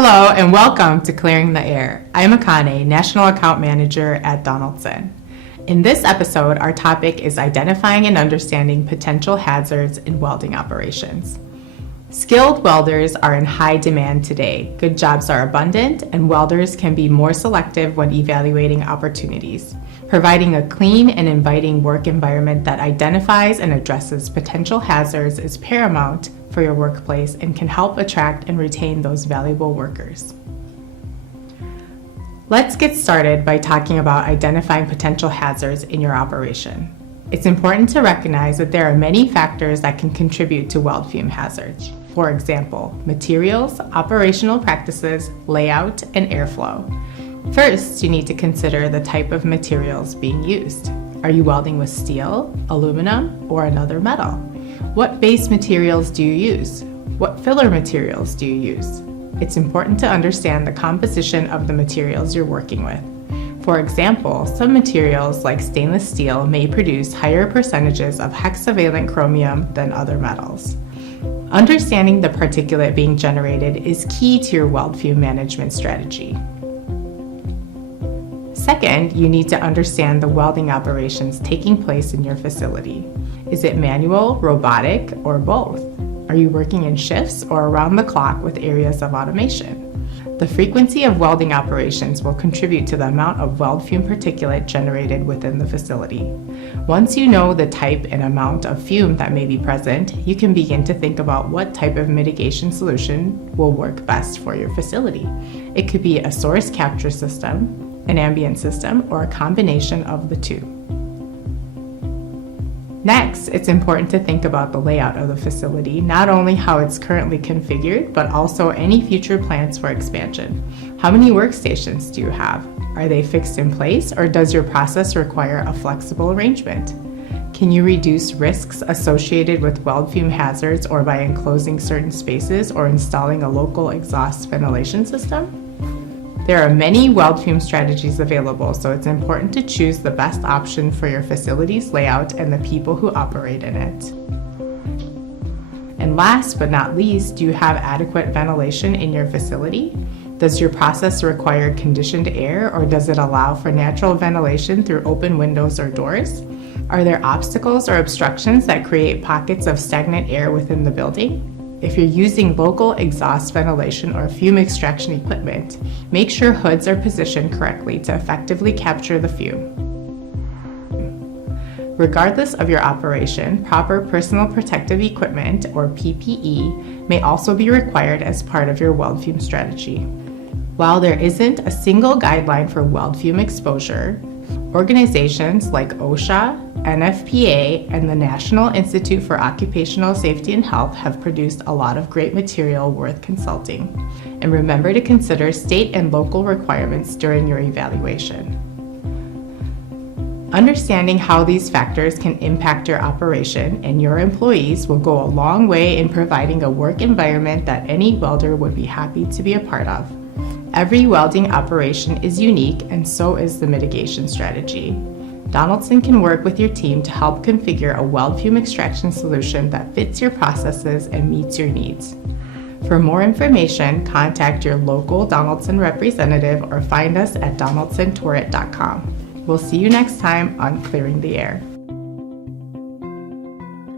Hello and welcome to Clearing the Air. I'm Akane, National Account Manager at Donaldson. In this episode, our topic is identifying and understanding potential hazards in welding operations. Skilled welders are in high demand today. Good jobs are abundant, and welders can be more selective when evaluating opportunities. Providing a clean and inviting work environment that identifies and addresses potential hazards is paramount for your workplace and can help attract and retain those valuable workers. Let's get started by talking about identifying potential hazards in your operation. It's important to recognize that there are many factors that can contribute to weld fume hazards. For example, materials, operational practices, layout, and airflow. First, you need to consider the type of materials being used. Are you welding with steel, aluminum, or another metal? What base materials do you use? What filler materials do you use? It's important to understand the composition of the materials you're working with. For example, some materials like stainless steel may produce higher percentages of hexavalent chromium than other metals. Understanding the particulate being generated is key to your weld fume management strategy. Second, you need to understand the welding operations taking place in your facility. Is it manual, robotic, or both? Are you working in shifts or around the clock with areas of automation? The frequency of welding operations will contribute to the amount of weld fume particulate generated within the facility. Once you know the type and amount of fume that may be present, you can begin to think about what type of mitigation solution will work best for your facility. It could be a source capture system, an ambient system, or a combination of the two. Next, it's important to think about the layout of the facility, not only how it's currently configured, but also any future plans for expansion. How many workstations do you have? Are they fixed in place, or does your process require a flexible arrangement? Can you reduce risks associated with weld fume hazards or by enclosing certain spaces or installing a local exhaust ventilation system? There are many weld fume strategies available, so it's important to choose the best option for your facility's layout and the people who operate in it. And last but not least, do you have adequate ventilation in your facility? Does your process require conditioned air, or does it allow for natural ventilation through open windows or doors? Are there obstacles or obstructions that create pockets of stagnant air within the building? If you're using local exhaust ventilation or fume extraction equipment, make sure hoods are positioned correctly to effectively capture the fume. Regardless of your operation, proper personal protective equipment, or PPE, may also be required as part of your weld fume strategy. While there isn't a single guideline for weld fume exposure, organizations like OSHA, NFPA, and the National Institute for Occupational Safety and Health have produced a lot of great material worth consulting. And remember to consider state and local requirements during your evaluation. Understanding how these factors can impact your operation and your employees will go a long way in providing a work environment that any welder would be happy to be a part of. Every welding operation is unique, and so is the mitigation strategy. Donaldson can work with your team to help configure a weld fume extraction solution that fits your processes and meets your needs. For more information, contact your local Donaldson representative or find us at donaldsontorit.com. We'll see you next time on Clearing the Air.